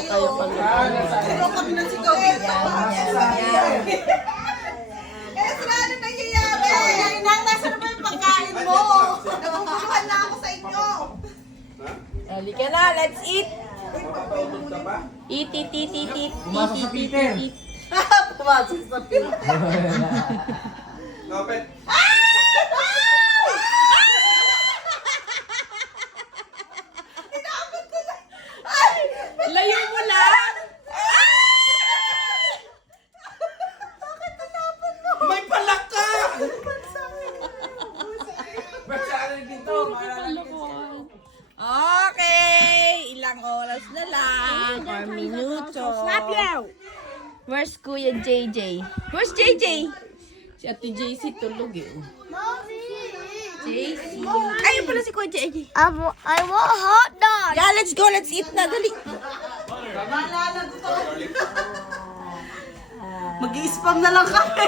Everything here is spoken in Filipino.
tayo. Pero kami ng sigaw. Ezra, ano nangyayari? Inang, nasa na ba yung pagkain mo? Naguguluhan na ako sa inyo. Halika na, let's eat! Eat, eat, eat, eat, eat. Pumasok sa Peter. Pumasok sa Peter. Kapit. Layo mo lang! May palak ka! Okay! Ilang oras na lang. 4 minuto. Where's Kuya JJ? Where's JJ? Si Ate JC tulog eh. JC. Ayun pala si Kuya JJ. I want hot dog. Yeah, let's go. Let's eat na. Dali. Mag-i-spam na lang kami.